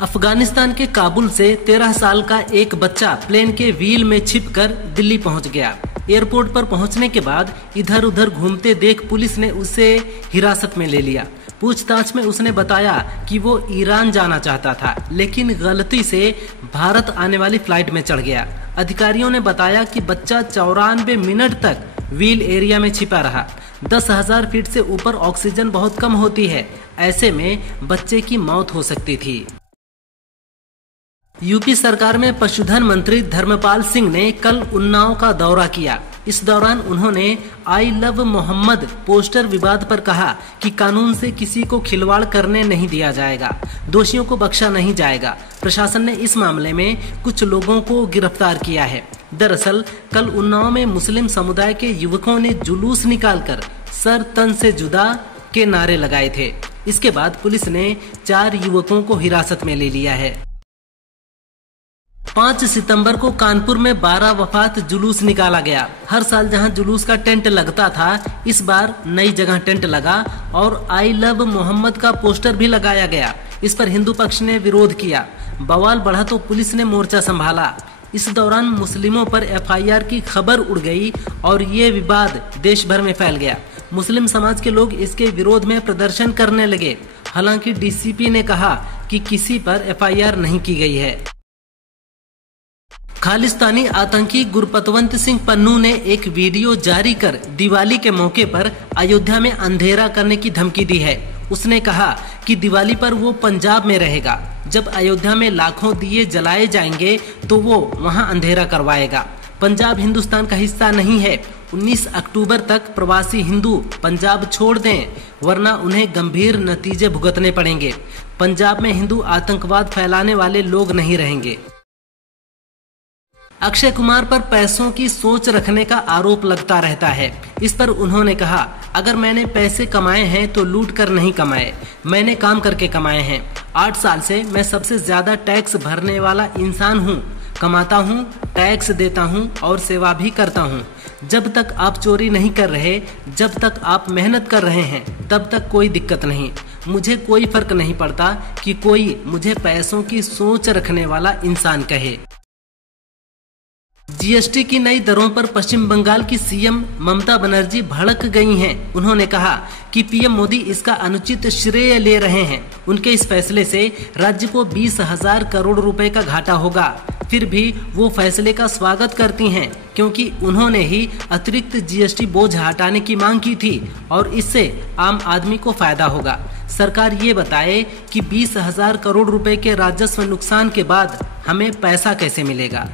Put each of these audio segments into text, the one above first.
अफगानिस्तान के काबुल से 13 साल का एक बच्चा प्लेन के व्हील में छिपकर दिल्ली पहुंच गया। एयरपोर्ट पर पहुंचने के बाद इधर उधर घूमते देख पुलिस ने उसे हिरासत में ले लिया। पूछताछ में उसने बताया कि वो ईरान जाना चाहता था, लेकिन गलती से भारत आने वाली फ्लाइट में चढ़ गया। अधिकारियों ने बताया कि बच्चा 94 मिनट तक व्हील एरिया में छिपा रहा। 10,000 फीट से ऊपर ऑक्सीजन बहुत कम होती है, ऐसे में बच्चे की मौत हो सकती थी। यूपी सरकार में पशुधन मंत्री धर्मपाल सिंह ने कल उन्नाव का दौरा किया। इस दौरान उन्होंने आई लव मोहम्मद पोस्टर विवाद पर कहा कि कानून से किसी को खिलवाड़ करने नहीं दिया जाएगा, दोषियों को बख्शा नहीं जाएगा। प्रशासन ने इस मामले में कुछ लोगों को गिरफ्तार किया है। दरअसल कल उन्नाव में मुस्लिम समुदाय के युवकों ने जुलूस निकालकर सर तन से जुदा के नारे लगाए थे। इसके बाद पुलिस ने 4 युवकों को हिरासत में ले लिया है। 5 सितंबर को कानपुर में 12 वफात जुलूस निकाला गया। हर साल जहां जुलूस का टेंट लगता था, इस बार नई जगह टेंट लगा और आई लव मोहम्मद का पोस्टर भी लगाया गया। इस पर हिंदू पक्ष ने विरोध किया। बवाल बढ़ा तो पुलिस ने मोर्चा संभाला। इस दौरान मुस्लिमों पर FIR की खबर उड़ गई और ये विवाद देश भर में फैल गया। मुस्लिम समाज के लोग इसके विरोध में प्रदर्शन करने लगे। हालांकि DCP ने कहा कि किसी पर FIR नहीं की गई है। खालिस्तानी आतंकी गुरपतवंत सिंह पन्नू ने एक वीडियो जारी कर दिवाली के मौके पर अयोध्या में अंधेरा करने की धमकी दी है। उसने कहा कि दिवाली पर वो पंजाब में रहेगा। जब अयोध्या में लाखों दिए जलाए जाएंगे तो वो वहां अंधेरा करवाएगा। पंजाब हिंदुस्तान का हिस्सा नहीं है। 19 अक्टूबर तक प्रवासी हिंदू पंजाब छोड़ दें, वरना उन्हें गंभीर नतीजे भुगतने पड़ेंगे। पंजाब में हिंदू आतंकवाद फैलाने वाले लोग नहीं रहेंगे। अक्षय कुमार पर पैसों की सोच रखने का आरोप लगता रहता है। इस पर उन्होंने कहा, अगर मैंने पैसे कमाए हैं तो लूट कर नहीं कमाए, मैंने काम करके कमाए हैं। 8 साल से मैं सबसे ज्यादा टैक्स भरने वाला इंसान हूँ। कमाता हूँ, टैक्स देता हूँ और सेवा भी करता हूँ। जब तक आप चोरी नहीं कर रहे, जब तक आप मेहनत कर रहे हैं, तब तक कोई दिक्कत नहीं। मुझे कोई फर्क नहीं पड़ता कि कोई मुझे पैसों की सोच रखने वाला इंसान कहे। GST की नई दरों पर पश्चिम बंगाल की CM ममता बनर्जी भड़क गई हैं। उन्होंने कहा कि PM मोदी इसका अनुचित श्रेय ले रहे हैं। उनके इस फैसले से राज्य को 20,000 करोड़ रुपए का घाटा होगा। फिर भी वो फैसले का स्वागत करती हैं, क्योंकि उन्होंने ही अतिरिक्त GST बोझ हटाने की मांग की थी और इससे आम आदमी को फायदा होगा। सरकार ये बताए कि 20,000 करोड़ रुपए के राजस्व नुकसान के बाद हमें पैसा कैसे मिलेगा।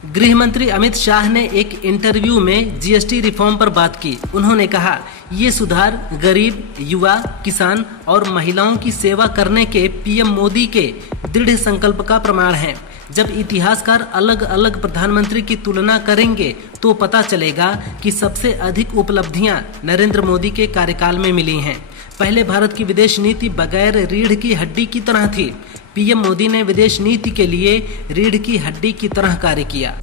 गृह मंत्री अमित शाह ने एक इंटरव्यू में GST रिफॉर्म पर बात की। उन्होंने कहा, ये सुधार गरीब, युवा, किसान और महिलाओं की सेवा करने के PM मोदी के दृढ़ संकल्प का प्रमाण है। जब इतिहासकार अलग अलग प्रधानमंत्री की तुलना करेंगे तो पता चलेगा कि सबसे अधिक उपलब्धियां नरेंद्र मोदी के कार्यकाल में मिली हैं। पहले भारत की विदेश नीति बगैर रीढ़ की हड्डी की तरह थी। PM मोदी ने विदेश नीति के लिए रीढ़ की हड्डी की तरह कार्य किया।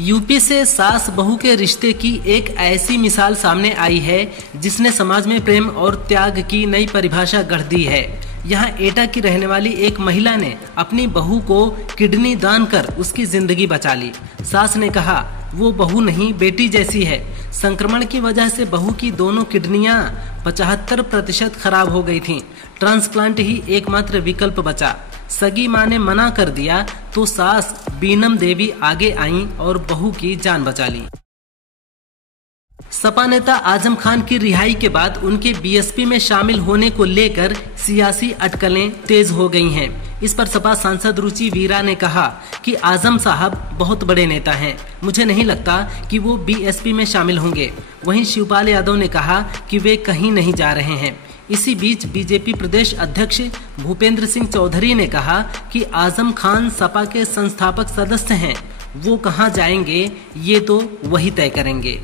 यूपी से सास बहू के रिश्ते की एक ऐसी मिसाल सामने आई है जिसने समाज में प्रेम और त्याग की नई परिभाषा गढ़ दी है। यहाँ एटा की रहने वाली एक महिला ने अपनी बहू को किडनी दान कर उसकी जिंदगी बचा ली। सास ने कहा, वो बहू नहीं बेटी जैसी है। संक्रमण की वजह से बहू की दोनों किडनियां 75% खराब हो गई थीं। ट्रांसप्लांट ही एकमात्र विकल्प बचा। सगी मां ने मना कर दिया तो सास बीनम देवी आगे आईं और बहू की जान बचा ली। सपा नेता आजम खान की रिहाई के बाद उनके BSP में शामिल होने को लेकर सियासी अटकलें तेज हो गई हैं। इस पर सपा सांसद रुचि वीरा ने कहा कि आजम साहब बहुत बड़े नेता हैं, मुझे नहीं लगता कि वो BSP में शामिल होंगे। वहीं शिवपाल यादव ने कहा कि वे कहीं नहीं जा रहे हैं। इसी बीच BJP प्रदेश अध्यक्ष भूपेंद्र सिंह चौधरी ने कहा कि आजम खान सपा के संस्थापक सदस्य हैं, वो कहां जाएंगे ये तो वही तय करेंगे।